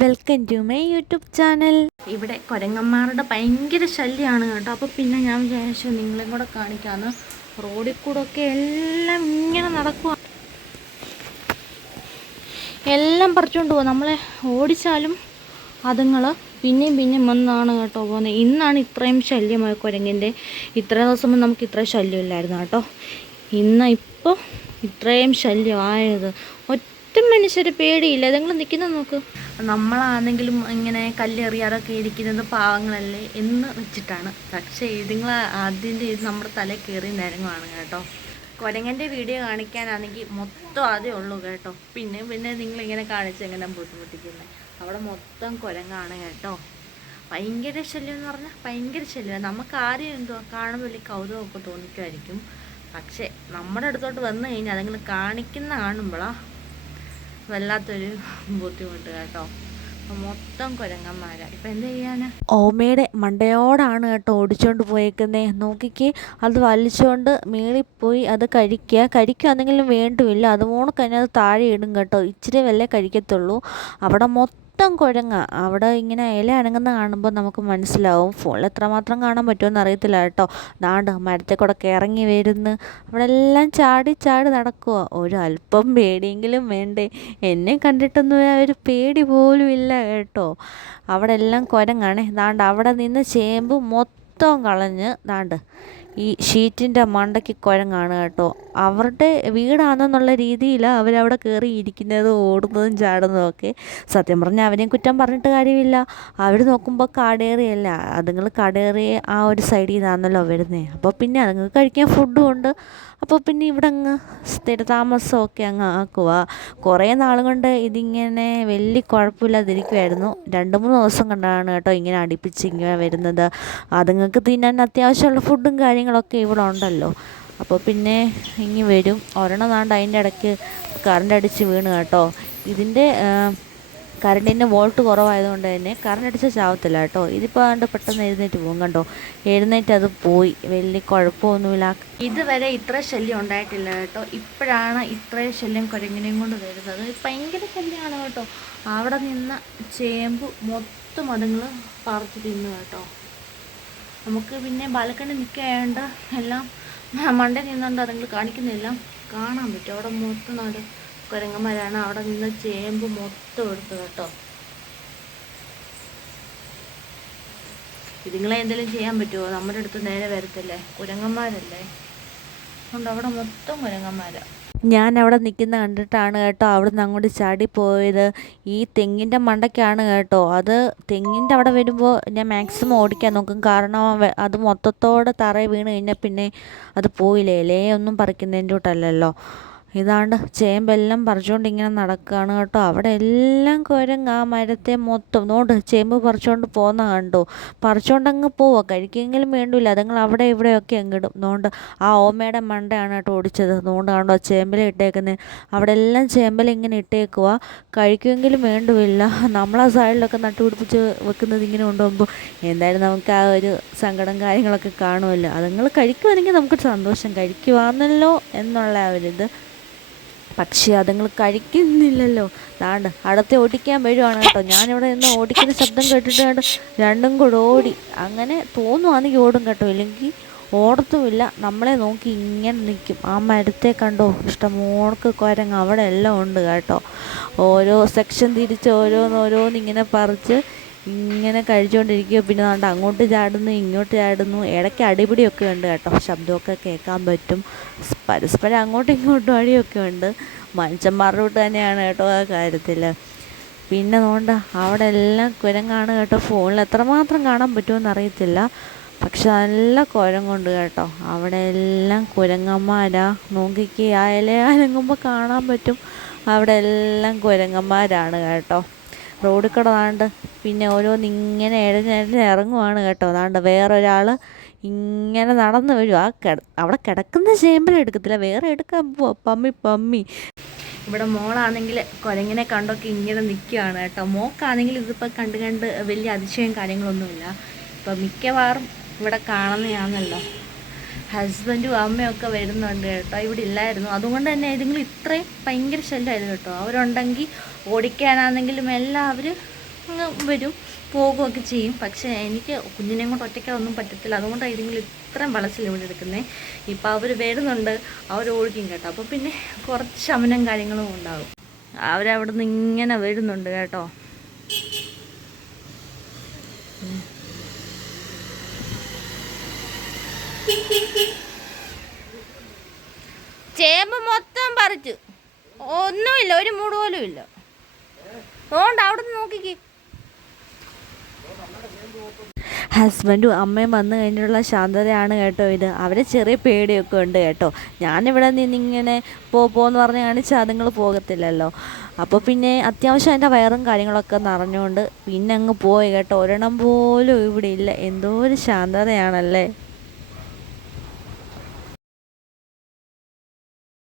Welcome to my YouTube channel ഇവിടെ കുരങ്ങന്മാരുടെ ഭയങ്കര ശല്യമാണ് കേട്ടോ. അപ്പോൾ പിന്നെ ഞാൻ വിചാരിച്ചു നിങ്ങളെയും കൂടെ കാണിക്കാമെന്ന് റോഡിൽ കൂടെ ഒക്കെ എല്ലാം ഇങ്ങനെ നടക്കുക എല്ലാം പറിച്ചുകൊണ്ട് പോകും നമ്മളെ ഓടിച്ചാലും അതുങ്ങൾ പിന്നെയും പിന്നെയും വന്നാണ് കേട്ടോ പോകുന്നത് ഇന്നാണ് ഇത്രയും ശല്യമായ കുരങ്ങിന്റെ ഇത്ര ദിവസം മുമ്പ് നമുക്ക് ഇത്രയും ശല്യമില്ലായിരുന്നു കേട്ടോ. ഇന്ന് ഇപ്പോൾ ഇത്രയും ശല്യമായത്. ഒറ്റ മനുഷ്യര് പേടിയില്ല. നിങ്ങൾ നിൽക്കുന്നത് നോക്ക് നമ്മളാണെങ്കിലും ഇങ്ങനെ കല്ലെറിയാറൊക്കെ ഇരിക്കുന്നത് പാവങ്ങളല്ലേ എന്ന് വെച്ചിട്ടാണ്. പക്ഷേ ഇതുങ്ങൾ അതിന്റെ ഇത് നമ്മുടെ തല കയറി നിരങ്ങുവാണ് കേട്ടോ. കുരങ്ങന്റെ വീഡിയോ കാണിക്കാനാണെങ്കിൽ മൊത്തം അതേ ഉള്ളൂ കേട്ടോ. പിന്നെ പിന്നെ നിങ്ങളിങ്ങനെ കാണിച്ച് എങ്ങനെ ബുദ്ധിമുട്ടിക്കുന്നത്? അവിടെ മൊത്തം കുരങ്ങാണ് കേട്ടോ. ഭയങ്കര ശല്യം എന്ന് പറഞ്ഞാൽ ഭയങ്കര ശല്യമാണ്. നമുക്ക് ആരെയും എന്തോ കാണുമ്പോൾ വലിയ കൗതുകമൊക്കെ തോന്നിക്കുമായിരിക്കും. പക്ഷേ നമ്മുടെ അടുത്തോട്ട് വന്നു കഴിഞ്ഞാൽ അതുങ്ങൾ കാണിക്കുന്ന കാണുമ്പോഴാണ് വല്ലാത്തൊരു ബുദ്ധിമുട്ട് കേട്ടോ. മൊത്തം കുരങ്ങന്മാരാ. ഇപ്പം എന്ത് ചെയ്യാനാ? ഓമയുടെ മണ്ടയോടാണ് കേട്ടോ ഓടിച്ചോണ്ട് പോയേക്കുന്നേ. നോക്കിക്ക് അത് വലിച്ചുകൊണ്ട് മേളിൽ പോയി അത് കഴിക്കുക. കഴിക്കുകയാണെങ്കിലും വേണ്ടുമില്ല. അതുപോലെ തന്നെ അത് താഴെ ഇടും കേട്ടോ. ഇച്ചിരി വല്ലേ കഴിക്കത്തുള്ളൂ. അവിടെ മൊത്തം കുരങ്ങ അവിടെ ഇങ്ങനെ ഇല അനങ്ങുന്ന കാണുമ്പോൾ നമുക്ക് മനസ്സിലാവും ഫോണിൽ എത്രമാത്രം കാണാൻ പറ്റുമെന്ന് അറിയത്തില്ല കേട്ടോ. നാണ്ട് മരത്തെ കൂടെ ഇറങ്ങി വരുന്ന്. അവിടെ എല്ലാം ചാടി ചാടി നടക്കുക ഒരു അല്പം പേടിയെങ്കിലും വേണ്ടേ. എന്നെ കണ്ടിട്ടൊന്നും ഒരു പേടി പോലും ഇല്ല കേട്ടോ. അവിടെ എല്ലാം കുരങ്ങാണേ. ദാണ്ട് അവിടെ നിന്ന് ചേമ്പ് മൊത്തം കളഞ്ഞ് ദാണ്ട് ഈ ഷീറ്റിന്റെ മണ്ടയ്ക്ക് കുഴങ്ങാണ് കേട്ടോ. അവരുടെ വീടാണെന്നുള്ള രീതിയിൽ അവരവിടെ കയറി ഇരിക്കുന്നതും ഓടുന്നതും ചാടുന്നതും ഒക്കെ. സത്യം പറഞ്ഞാൽ അവരെയും കുറ്റം പറഞ്ഞിട്ട് കാര്യമില്ല. അവർ നോക്കുമ്പോൾ കാടേറിയല്ല. അതുങ്ങൾ കടേറി ആ ഒരു സൈഡിൽ നിന്നാണല്ലോ വരുന്നത് അപ്പോൾ പിന്നെ അതുങ്ങൾക്ക് കഴിക്കാൻ ഫുഡും ഉണ്ട്. അപ്പോൾ പിന്നെ ഇവിടെ അങ്ങ് സ്ഥിരതാമസമൊക്കെ അങ്ങ് ആക്കുക കുറേ നാൾ കൊണ്ട് ഇതിങ്ങനെ വലിയ കുഴപ്പമില്ലാതിരിക്കുമായിരുന്നു രണ്ട് മൂന്ന് ദിവസം കൊണ്ടാണ് കേട്ടോ ഇങ്ങനെ അടുപ്പിച്ച് ഇങ്ങനെ വരുന്നത്. അതുങ്ങൾക്ക് തിന്നാൻ അത്യാവശ്യമുള്ള ഫുഡും കാര്യങ്ങളൊക്കെ ഇവിടെ ഉണ്ടല്ലോ അപ്പോൾ പിന്നെ ഇങ്ങി വരും. ഒരെണ്ണം നാണ്ട് അതിന്റെ ഇടയ്ക്ക് കറണ്ട് അടിച്ച് വീണ് കേട്ടോ. ഇതിന്റെ കറണ്ടിന്റെ വോൾട്ട് കുറവായതുകൊണ്ട് തന്നെ കറണ്ട് അടിച്ചാൽ ചാവത്തില്ല കേട്ടോ. ഇതിപ്പോൾ കണ്ട് പെട്ടെന്ന് എഴുന്നേറ്റ് പോകും കണ്ടോ? എഴുന്നേറ്റ് അത് പോയി. വലിയ കുഴപ്പമൊന്നുമില്ല. ഇതുവരെ ഇത്ര ശല്യം ഉണ്ടായിട്ടില്ല കേട്ടോ. ഇപ്പോഴാണ് ഇത്രയും ശല്യം കുരങ്ങിനെയും കൊണ്ട് വരുന്നത്. ഭയങ്കര ശല്യമാണ് കേട്ടോ. അവിടെ നിന്ന ചേമ്പ് മൊത്തം അതുങ്ങൾ പറിച്ച് തിന്നു കേട്ടോ. നമുക്ക് പിന്നെ ബാലക്കണി നിൽക്കേണ്ട എല്ലാം മണ്ട നിന്നുകൊണ്ട് അതുങ്ങൾ കാണിക്കുന്നില്ല. കാണാൻ പറ്റും. അവിടെ മൊത്തം നാട് കുരങ്ങന്മാരാണ്. അവിടെ നിന്ന് ചേമ്പ് മൊത്തം എടുത്തു കേട്ടോ. ഇതുങ്ങളെ എന്തെങ്കിലും ചെയ്യാൻ പറ്റുമോ? നമ്മുടെ അടുത്ത് നേരെ വരത്തില്ലേ? കുരങ്ങന്മാരല്ലേ? അതുകൊണ്ട് അവിടെ മൊത്തം കുരങ്ങന്മാരാ. ഞാൻ അവിടെ നിൽക്കുന്ന കണ്ടിട്ടാണ് കേട്ടോ അവിടെ നിന്ന് അങ്ങോട്ട് ചാടി പോയത്. ഈ തെങ്ങിന്റെ മണ്ടയ്ക്കാണ് കേട്ടോ. അത് തെങ്ങിന്റെ അവിടെ വരുമ്പോൾ ഞാൻ മാക്സിമം ഓടിക്കാൻ നോക്കും. കാരണം അത് മൊത്തത്തോടെ തറയിൽ വീണ് കഴിഞ്ഞാൽ പിന്നെ അത് പോയില്ലേ? ഇലയൊന്നും പറിക്കുന്നതിന്റെ കൂട്ടല്ലല്ലോ. ഇതാണ്ട് ചേമ്പെല്ലാം പറിച്ചുകൊണ്ട് ഇങ്ങനെ നടക്കുകയാണ് കേട്ടോ. അവിടെ എല്ലാം കുരങ്ങ് ആ മരത്തെ മൊത്തം നോണ്ട് ചേമ്പ് പറിച്ചുകൊണ്ട് പോകുന്ന കണ്ടോ. പറിച്ചുകൊണ്ട് അങ്ങ് പോവുക കഴിക്കുമെങ്കിലും വേണ്ടില്ല. അതുങ്ങൾ അവിടെ ഇവിടെയൊക്കെ അങ്ങിടും. നോണ്ട് ആ ഓമയുടെ മണ്ടയാണ് കേട്ടോ ഓടിച്ചത്. നോണ്ട് കണ്ടോ ചേമ്പിൽ ഇട്ടേക്കുന്നത് അവിടെ എല്ലാം ചേമ്പിൽ ഇങ്ങനെ ഇട്ടേക്കുക കഴിക്കുമെങ്കിലും വേണ്ടുമില്ല നമ്മളാ സൈഡിലൊക്കെ നട്ടുപിടിപ്പിച്ച് വെക്കുന്നത് ഇങ്ങനെ കൊണ്ടുപോകുമ്പോൾ എന്തായാലും നമുക്ക് ആ ഒരു സങ്കടം കാര്യങ്ങളൊക്കെ കാണുമല്ലോ. അതുങ്ങൾ കഴിക്കുവാണെങ്കിൽ നമുക്ക് സന്തോഷം. കഴിക്കുവാന്നല്ലോ എന്നുള്ള ആ ഒരിത് പക്ഷേ അതുങ്ങൾ കഴിക്കുന്നില്ലല്ലോ. താണ്ട് അടുത്ത് ഓടിക്കാൻ വരുവാണ് കേട്ടോ. ഞാനിവിടെ നിന്ന് ഓടിക്കുന്ന ശബ്ദം കേട്ടിട്ട് രണ്ടും കൂടെ ഓടി. അങ്ങനെ തോന്നുവാണെങ്കിൽ ഓടും കേട്ടോ. ഇല്ലെങ്കിൽ ഓടത്തുമില്ല. നമ്മളെ നോക്കി ഇങ്ങനെ നിൽക്കും. ആ മരത്തെ കണ്ടോ? ഇഷ്ടമോൾക്ക് കുരങ്ങ് അവിടെ എല്ലാം ഉണ്ട് കേട്ടോ. ഓരോ സെക്ഷൻ തിരിച്ച് ഓരോന്ന് ഓരോന്ന് ഇങ്ങനെ പറിച്ച് ഇങ്ങനെ കഴിച്ചുകൊണ്ടിരിക്കുക പിന്നെ ദാണ്ട് അങ്ങോട്ട് ചാടുന്നു ഇങ്ങോട്ട് ചാടുന്നു. ഇടയ്ക്ക് അടിപിടിയൊക്കെ ഉണ്ട് കേട്ടോ. ശബ്ദമൊക്കെ കേൾക്കാൻ പറ്റും. പരസ്പരം അങ്ങോട്ടും ഇങ്ങോട്ടും അടിയൊക്കെ ഉണ്ട്. മനുഷ്യന്മാരുടെ കൂട്ട് തന്നെയാണ് കേട്ടോ ആ കാര്യത്തിൽ പിന്നെ നോണ്ട അവിടെ എല്ലാം കുരങ്ങാണ് കേട്ടോ. ഫോണിൽ എത്രമാത്രം കാണാൻ പറ്റുമെന്ന് അറിയത്തില്ല. പക്ഷെ നല്ല കുരങ്ങുണ്ട് കേട്ടോ. അവിടെ എല്ലാം കുരങ്ങന്മാരാ. നോക്കിക്ക് ആ അനങ്ങുമ്പോൾ കാണാൻ പറ്റും. അവിടെ എല്ലാം കുരങ്ങന്മാരാണ് കേട്ടോ. റോഡിൽ കൂടെ താണ്ട് പിന്നെ ഓരോന്ന് ഇങ്ങനെ ഇഴഞ്ഞിഴഞ്ഞ് ഇറങ്ങുവാണ് കേട്ടോ. അതാണ്ട് വേറൊരാൾ ഇങ്ങനെ നടന്നു വരും. ആ കിട അവിടെ കിടക്കുന്ന ചേമ്പല എടുക്കത്തില്ല. വേറെ എടുക്കാൻ പോവാ. പമ്മി പമ്മി. ഇവിടെ മോളാണെങ്കിൽ കുരങ്ങിനെ കണ്ടൊക്കെ ഇങ്ങനെ നിൽക്കുകയാണ് കേട്ടോ. മോക്കാണെങ്കിൽ ഇതിപ്പോൾ കണ്ട് കണ്ട് വലിയ അതിശയം കാര്യങ്ങളൊന്നുമില്ല. ഇപ്പം മിക്കവാറും ഇവിടെ കാണുന്നതാണല്ലോ. ഹസ്ബൻഡും അമ്മയൊക്കെ വരുന്നുണ്ട് കേട്ടോ. ഇവിടെ ഇല്ലായിരുന്നു. അതുകൊണ്ട് തന്നെ ഇതുങ്ങൾ ഇത്രയും ഭയങ്കര ശല്യമായിരുന്നു കേട്ടോ. അവരുണ്ടെങ്കിൽ ഓടിക്കാനാണെങ്കിലും എല്ലാവരും അങ്ങ് വരും പോകുകയൊക്കെ ചെയ്യും. പക്ഷേ എനിക്ക് കുഞ്ഞിനെയും കൊണ്ട് ഒറ്റയ്ക്ക് ഒന്നും പറ്റത്തില്ല. അതുകൊണ്ടാണ് ഇതിങ്ങൾ ഇത്രയും വളച്ചിൽ ഇവിടെ എടുക്കുന്നത് ഇപ്പം അവർ വരുന്നുണ്ട്. അവർ ഓടിക്കും കേട്ടോ. അപ്പോൾ പിന്നെ കുറച്ച് ശമനം കാര്യങ്ങളും ഉണ്ടാകും അവരവിടെ നിന്ന് ഇങ്ങനെ വരുന്നുണ്ട് കേട്ടോ. ചേമ്പ് മൊത്തം പറിച്ചു. ഒന്നുമില്ല. ഒരു മൂട് പോലും ഇല്ല ഓണ്ട് അവിടെ നിന്ന് ഹസ്ബൻഡും അമ്മയും വന്നു കഴിഞ്ഞിട്ടുള്ള ശാന്തതയാണ് കേട്ടോ ഇത്. അവരെ ചെറിയ പേടിയൊക്കെ ഉണ്ട് കേട്ടോ. ഞാനിവിടെ നിന്നിങ്ങനെ പോ പോന്ന് പറഞ്ഞ് കാണിച്ചാൽ അതുങ്ങൾ പോകത്തില്ലല്ലോ. അപ്പോൾ പിന്നെ അത്യാവശ്യം അതിന്റെ വയറും കാര്യങ്ങളൊക്കെ നിറഞ്ഞുകൊണ്ട് പിന്നെ അങ്ങ് പോയി കേട്ടോ. ഒരെണ്ണം പോലും ഇവിടെ ഇല്ല. എന്തോ ഒരു ശാന്തതയാണല്ലേ?